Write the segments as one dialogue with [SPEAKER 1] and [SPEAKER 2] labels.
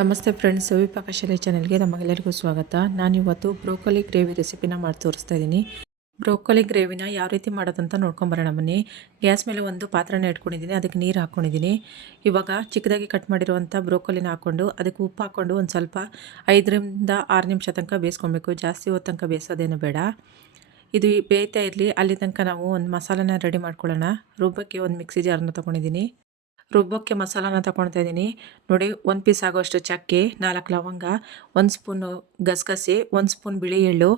[SPEAKER 1] ನಮಸ್ತೆ ಫ್ರೆಂಡ್ಸ್ ವಿಪಾಕಶಾಲೆ ಚಾನಲ್ಗೆ ನಮಗೆಲ್ಲರಿಗೂ ಸ್ವಾಗತ. ನಾನಿವತ್ತು ಬ್ರೋಕೊಲಿ ಗ್ರೇವಿ ರೆಸಿಪಿನ ಮಾಡಿ ತೋರಿಸ್ತಾ ಇದ್ದೀನಿ. ಬ್ರೋಕೊಲಿ ಗ್ರೇವಿನ ಯಾವ ರೀತಿ ಮಾಡೋದಂತ ನೋಡ್ಕೊಂಬರೋಣ ಬನ್ನಿ. ಗ್ಯಾಸ್ ಮೇಲೆ ಒಂದು ಪಾತ್ರೆನ ಇಟ್ಕೊಂಡಿದ್ದೀನಿ, ಅದಕ್ಕೆ ನೀರು ಹಾಕ್ಕೊಂಡಿದ್ದೀನಿ ಇವಾಗ ಚಿಕ್ಕದಾಗಿ ಕಟ್ ಮಾಡಿರುವಂಥ ಬ್ರೋಕೊಲಿನ ಹಾಕ್ಕೊಂಡು ಅದಕ್ಕೆ ಉಪ್ಪು ಹಾಕ್ಕೊಂಡು ಒಂದು ಸ್ವಲ್ಪ ಐದರಿಂದ ಆರು ನಿಮಿಷ ತನಕ ಬೇಯಿಸ್ಕೊಬೇಕು. ಜಾಸ್ತಿ ಹೊತ್ತು ತನಕ ಬೇಯಿಸೋದೇನು ಬೇಡ. ಇದು ಬೇಯ್ತಾ ಇರಲಿ, ಅಲ್ಲಿ ತನಕ ನಾವು ಒಂದು ಮಸಾಲನ ರೆಡಿ ಮಾಡ್ಕೊಳ್ಳೋಣ. ರುಬ್ಬಕ್ಕೆ ಒಂದು ಮಿಕ್ಸಿ ಜಾರನ್ನ ತೊಗೊಂಡಿದ್ದೀನಿ. ರುಬ್ಬಕ್ಕೆ ಮಸಾಲಾನ ತಗೊಳ್ತಾ ಇದ್ದೀನಿ. ನೋಡಿ, ಒಂದು ಪೀಸ್ ಆಗೋಷ್ಟು ಚಕ್ಕೆ, ನಾಲ್ಕು ಲವಂಗ, ಒಂದು ಸ್ಪೂನು ಗಸಗಸೆ, ಒಂದು ಸ್ಪೂನ್ ಬಿಳಿ ಎಳ್ಳು,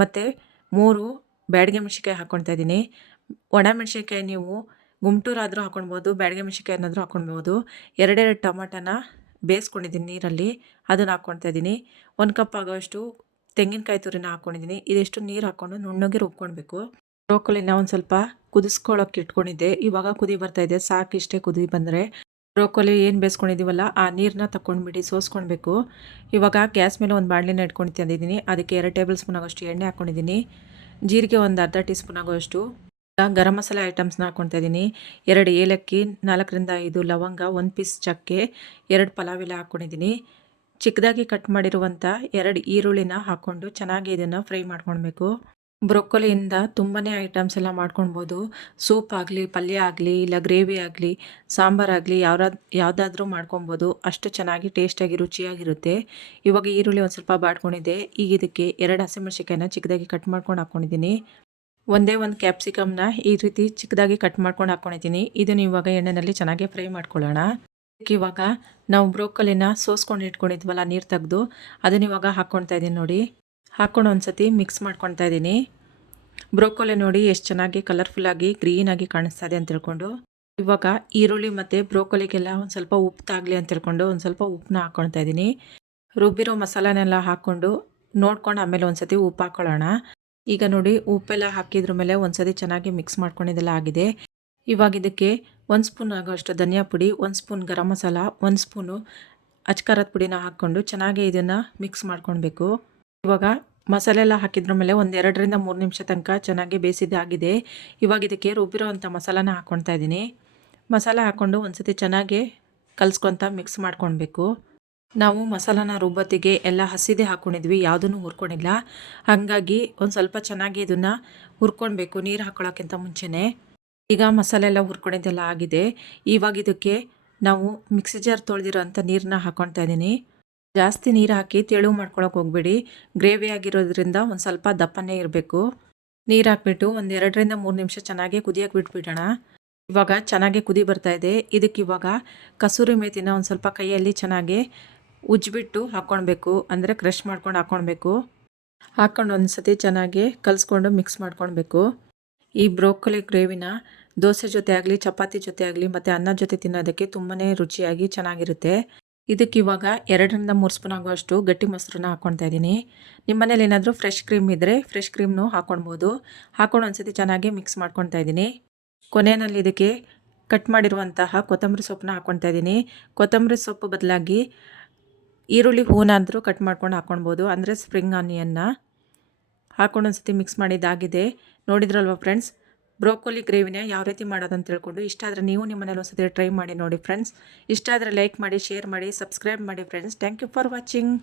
[SPEAKER 1] ಮತ್ತು ಮೂರು ಬ್ಯಾಡಿಗೆ ಮೆಣಸಿನ್ಕಾಯಿ ಹಾಕ್ಕೊಳ್ತಾ ಇದ್ದೀನಿ. ಒಣ ಮೆಣಸಿಕಾಯಿ ನೀವು ಗುಂಟೂರಾದರೂ ಹಾಕ್ಕೊಳ್ಬೋದು ಬ್ಯಾಡಿಗೆ ಮೆಣಸಿನ್ಕಾಯಿ ಏನಾದರೂ ಹಾಕ್ಕೊಳ್ಬೋದು ಎರಡೆರಡು ಟೊಮಾಟೋನ ಬೇಯಿಸ್ಕೊಂಡಿದ್ದೀನಿ ನೀರಲ್ಲಿ, ಅದನ್ನು ಹಾಕ್ಕೊಳ್ತಾ ಇದ್ದೀನಿ. ಒಂದು ಕಪ್ ಆಗೋಷ್ಟು ತೆಂಗಿನಕಾಯಿ ತುರಿನ ಹಾಕ್ಕೊಂಡಿದ್ದೀನಿ ಇದೆಷ್ಟು ನೀರು ಹಾಕ್ಕೊಂಡು ನುಣ್ಣಗೆ ರುಬ್ಕೊಳ್ಬೇಕು. ಬ್ರೋಕೊಲಿನ ಒಂದು ಸ್ವಲ್ಪ ಕುದಿಸ್ಕೊಳ್ಳೋಕೆ ಇಟ್ಕೊಂಡಿದ್ದೆ. ಇವಾಗ ಕುದಿ ಬರ್ತಾ ಇದೆ. ಸಾಕಿಷ್ಟೇ ಕುದಿ ಬಂದರೆ. ಬ್ರೋಕೊಲಿ ಏನು ಬೇಯಿಸ್ಕೊಂಡಿದ್ದೀವಲ್ಲ ಆ ನೀರನ್ನ ತಗೊಂಡ್ಬಿಡಿ ಸೋಸ್ಕೊಳ್ಬೇಕು ಇವಾಗ ಗ್ಯಾಸ್ ಮೇಲೆ ಒಂದು ಬಾಣಲಿನ ಇಟ್ಕೊಂಡು ತಂದಿದ್ದೀನಿ. ಅದಕ್ಕೆ ಎರಡು ಟೇಬಲ್ ಸ್ಪೂನ್ ಆಗೋಷ್ಟು ಎಣ್ಣೆ ಹಾಕ್ಕೊಂಡಿದ್ದೀನಿ ಜೀರಿಗೆ ಒಂದು ಅರ್ಧ ಟೀ ಸ್ಪೂನ್ ಆಗೋಷ್ಟು ಗರಂ ಮಸಾಲೆ ಐಟಮ್ಸ್ನ ಹಾಕ್ಕೊಳ್ತಾ ಇದ್ದೀನಿ ಎರಡು ಏಲಕ್ಕಿ, ನಾಲ್ಕರಿಂದ ಐದು ಲವಂಗ, ಒಂದು ಪೀಸ್ ಚಕ್ಕೆ, ಎರಡು ಪಲಾವ್ ಎಲ್ಲ ಹಾಕ್ಕೊಂಡಿದ್ದೀನಿ ಚಿಕ್ಕದಾಗಿ ಕಟ್ ಮಾಡಿರುವಂಥ ಎರಡು ಈರುಳ್ಳಿನ ಹಾಕ್ಕೊಂಡು ಚೆನ್ನಾಗಿ ಇದನ್ನು ಫ್ರೈ ಮಾಡ್ಕೊಳ್ಬೇಕು ಬ್ರೊಕೊಲಿಯಿಂದ ತುಂಬಾ ಐಟಮ್ಸ್ ಎಲ್ಲ ಮಾಡ್ಕೊಳ್ಬೋದು. ಸೂಪ್ ಆಗಲಿ, ಪಲ್ಯ ಆಗಲಿ, ಇಲ್ಲ ಗ್ರೇವಿ ಆಗಲಿ ಸಾಂಬಾರಾಗಲಿ ಯಾವ್ದಾದ್ರು ಯಾವುದಾದ್ರೂ ಮಾಡ್ಕೊಬೋದು ಅಷ್ಟು ಚೆನ್ನಾಗಿ ಟೇಸ್ಟಾಗಿ, ರುಚಿಯಾಗಿರುತ್ತೆ. ಇವಾಗ ಈರುಳ್ಳಿ ಒಂದು ಸ್ವಲ್ಪ ಬಾಡ್ಕೊಂಡಿದ್ದೆ. ಈಗ ಇದಕ್ಕೆ ಎರಡು ಹಸಿಮೆಣಸಿಕಾಯಿನ ಚಿಕ್ಕದಾಗಿ ಕಟ್ ಮಾಡ್ಕೊಂಡು ಹಾಕ್ಕೊಂಡಿದ್ದೀನಿ ಒಂದೇ ಒಂದು ಕ್ಯಾಪ್ಸಿಕಮ್ನ ಈ ರೀತಿ ಚಿಕ್ಕದಾಗಿ ಕಟ್ ಮಾಡ್ಕೊಂಡು ಹಾಕ್ಕೊಂಡಿದ್ದೀನಿ ಇದನ್ನು ಇವಾಗ ಎಣ್ಣೆಯಲ್ಲಿ ಚೆನ್ನಾಗಿ ಫ್ರೈ ಮಾಡ್ಕೊಳ್ಳೋಣ. ಇವಾಗ ನಾವು ಬ್ರೋಕಲಿನ ಸೋಸ್ಕೊಂಡು ಇಟ್ಕೊಂಡಿದ್ವಲ್ಲ ನೀರು ತೆಗೆದು, ಅದನ್ನ ಇವಾಗ ಹಾಕ್ಕೊಳ್ತಾ ಇದ್ದೀನಿ ನೋಡಿ. ಹಾಕ್ಕೊಂಡು ಒಂದು ಸತಿ ಮಿಕ್ಸ್ ಮಾಡ್ಕೊಳ್ತಾ ಇದ್ದೀನಿ. ಬ್ರೋಕೊಲೆ ನೋಡಿ ಎಷ್ಟು ಚೆನ್ನಾಗಿ ಕಲರ್ಫುಲ್ಲಾಗಿ ಗ್ರೀನಾಗಿ ಕಾಣಿಸ್ತಾ ಇದೆ ಅಂತ ತಿಳ್ಕೊಂಡು. ಇವಾಗ ಈರುಳ್ಳಿ ಮತ್ತು ಬ್ರೋಕೊಲಿಗೆಲ್ಲ ಒಂದು ಸ್ವಲ್ಪ ಉಪ್ಪು ತಾಗಲಿ ಅಂತ ತಿಳ್ಕೊಂಡು ಒಂದು ಸ್ವಲ್ಪ ಉಪ್ಪನ್ನ ಹಾಕ್ಕೊಳ್ತಾ ಇದ್ದೀನಿ. ರುಬ್ಬಿರೋ ಮಸಾಲನೆಲ್ಲ ಹಾಕ್ಕೊಂಡು ನೋಡ್ಕೊಂಡು ಆಮೇಲೆ ಒಂದು ಸತಿ ಉಪ್ಪು ಹಾಕ್ಕೊಳ್ಳೋಣ ಈಗ ನೋಡಿ ಉಪ್ಪೆಲ್ಲ ಹಾಕಿದ್ರ ಮೇಲೆ ಒಂದು ಸತಿ ಚೆನ್ನಾಗಿ ಮಿಕ್ಸ್ ಮಾಡ್ಕೊಂಡಿದ್ದೆಲ್ಲ ಆಗಿದೆ. ಇವಾಗ ಇದಕ್ಕೆ ಒಂದು ಸ್ಪೂನ್ ಆಗೋಷ್ಟು ಧನಿಯಾ ಪುಡಿ, ಒಂದು ಸ್ಪೂನ್ ಗರಂ ಮಸಾಲ, ಒಂದು ಸ್ಪೂನು ಅಚ್ಕಾರದ ಪುಡಿನ ಹಾಕ್ಕೊಂಡು ಚೆನ್ನಾಗಿ ಇದನ್ನು ಮಿಕ್ಸ್ ಮಾಡ್ಕೊಳ್ಬೇಕು. ಇವಾಗ ಮಸಾಲೆ ಎಲ್ಲ ಹಾಕಿದ್ರ ಮೇಲೆ ಒಂದೆರಡರಿಂದ ಮೂರು ನಿಮಿಷ ತನಕ ಚೆನ್ನಾಗಿ ಬೇಯಿಸಿದ್ದಾಗಿದೆ ಇವಾಗ ಇದಕ್ಕೆ ರುಬ್ಬಿರೋ ಮಸಾಲಾನ ಹಾಕ್ಕೊಳ್ತಾ ಇದ್ದೀನಿ. ಮಸಾಲ ಹಾಕ್ಕೊಂಡು ಒಂದ್ಸತಿ ಚೆನ್ನಾಗಿ ಕಲಿಸ್ಕೊತ ಮಿಕ್ಸ್ ಮಾಡ್ಕೊಳ್ಬೇಕು. ನಾವು ಮಸಾಲಾನ ರುಬ್ಬತ್ತಿಗೆ ಎಲ್ಲ ಹಸಿದೆ ಹಾಕ್ಕೊಂಡಿದ್ವಿ ಯಾವುದನ್ನು ಹುರ್ಕೊಂಡಿಲ್ಲ. ಹಾಗಾಗಿ ಒಂದು ಸ್ವಲ್ಪ ಚೆನ್ನಾಗಿ ಇದನ್ನು ಹುರ್ಕೊಳ್ಬೇಕು, ನೀರು ಹಾಕ್ಕೊಳ್ಳೋಕ್ಕಿಂತ ಮುಂಚೆನೇ. ಈಗ ಮಸಾಲೆ ಎಲ್ಲ ಹುರ್ಕೊಂಡಿದ್ದೆಲ್ಲ ಆಗಿದೆ. ಇವಾಗ ಇದಕ್ಕೆ ನಾವು ಮಿಕ್ಸಿ ಜಾರ್ ತೊಳೆದಿರೋ ಅಂಥ ನೀರನ್ನ ಹಾಕ್ಕೊಳ್ತಾ ಇದ್ದೀನಿ. ಜಾಸ್ತಿ ನೀರು ಹಾಕಿ ತೆಳು ಮಾಡ್ಕೊಳಕ್ಕೆ ಹೋಗಬೇಡಿ. ಗ್ರೇವಿ ಆಗಿರೋದ್ರಿಂದ ಒಂದು ಸ್ವಲ್ಪ ದಪ್ಪನೇ ಇರಬೇಕು. ನೀರು ಹಾಕ್ಬಿಟ್ಟು ಒಂದು ಎರಡರಿಂದ ಮೂರು ನಿಮಿಷ ಚೆನ್ನಾಗಿ ಕುದಿಯೋಕೆ ಬಿಟ್ಬಿಡೋಣ. ಇವಾಗ ಚೆನ್ನಾಗಿ ಕುದಿ ಬರ್ತಾ ಇದೆ. ಇದಕ್ಕೆ ಇವಾಗ ಕಸೂರಿ ಮೇತಿನ ಒಂದು ಸ್ವಲ್ಪ ಕೈಯಲ್ಲಿ ಚೆನ್ನಾಗಿ ಉಜ್ಜಿಬಿಟ್ಟು ಹಾಕ್ಕೊಳ್ಬೇಕು ಅಂದರೆ ಕ್ರಷ್ ಮಾಡ್ಕೊಂಡು ಹಾಕ್ಕೊಳ್ಬೇಕು ಹಾಕ್ಕೊಂಡು ಒಂದು ಸತಿ ಚೆನ್ನಾಗಿ ಕಲಿಸ್ಕೊಂಡು ಮಿಕ್ಸ್ ಮಾಡ್ಕೊಳ್ಬೇಕು. ಈ ಬ್ರೋಕೊಲಿ ಗ್ರೇವಿನ ದೋಸೆ ಜೊತೆ ಆಗಲಿ, ಚಪಾತಿ ಜೊತೆ ಆಗಲಿ ಮತ್ತು ಅನ್ನ ಜೊತೆ ತಿನ್ನೋದಕ್ಕೆ ತುಂಬಾ ರುಚಿಯಾಗಿ ಚೆನ್ನಾಗಿರುತ್ತೆ. ಇದಕ್ಕೆ ಇವಾಗ ಎರಡರಿಂದ ಮೂರು ಸ್ಪೂನ್ ಆಗುವಷ್ಟು ಗಟ್ಟಿ ಮೊಸರನ್ನ ಹಾಕ್ಕೊಳ್ತಾ ಇದ್ದೀನಿ. ನಿಮ್ಮ ಮನೇಲಿ ಏನಾದರೂ ಫ್ರೆಶ್ ಕ್ರೀಮ್ ಇದ್ದರೆ ಫ್ರೆಶ್ ಕ್ರೀಮ್ನು ಹಾಕ್ಕೊಳ್ಬೋದು ಹಾಕ್ಕೊಂಡು ಒಂದ್ಸತಿ ಚೆನ್ನಾಗಿ ಮಿಕ್ಸ್ ಮಾಡ್ಕೊಳ್ತಾ ಇದ್ದೀನಿ. ಕೊನೆಯಲ್ಲಿ ಇದಕ್ಕೆ ಕಟ್ ಮಾಡಿರುವಂತಹ ಕೊತ್ತಂಬರಿ ಸೊಪ್ಪನ್ನ ಹಾಕ್ಕೊಳ್ತಾ ಇದ್ದೀನಿ. ಕೊತ್ತಂಬರಿ ಸೊಪ್ಪು ಬದಲಾಗಿ ಈರುಳ್ಳಿ ಹೂನಾದರೂ ಕಟ್ ಮಾಡ್ಕೊಂಡು ಹಾಕ್ಕೊಳ್ಬೋದು ಅಂದರೆ ಸ್ಪ್ರಿಂಗ್ ಆನಿಯನ್ನ ಹಾಕ್ಕೊಂಡು ಒಂದು ಸತಿ ಮಿಕ್ಸ್ ಮಾಡಿದ್ದಾಗಿದೆ. ನೋಡಿದ್ರಲ್ವ ಫ್ರೆಂಡ್ಸ್ ಬ್ರೋಕೊಲಿ ಗ್ರೇವಿನ ಯಾವ ರೀತಿ ಮಾಡೋದಂತ ತಿಳ್ಕೊಂಡು ಇಷ್ಟ ಆದರೆ ನೀವು ನಿಮ್ಮ ಮನೇಲಿ ಒಂದ್ಸತಿ ಟ್ರೈ ಮಾಡಿ ನೋಡಿ ಫ್ರೆಂಡ್ಸ್. ಇಷ್ಟ ಆದರೆ ಲೈಕ್ ಮಾಡಿ, ಶೇರ್ ಮಾಡಿ, ಸಬ್ಸ್ಕ್ರೈಬ್ ಮಾಡಿ friends. Thank you for watching.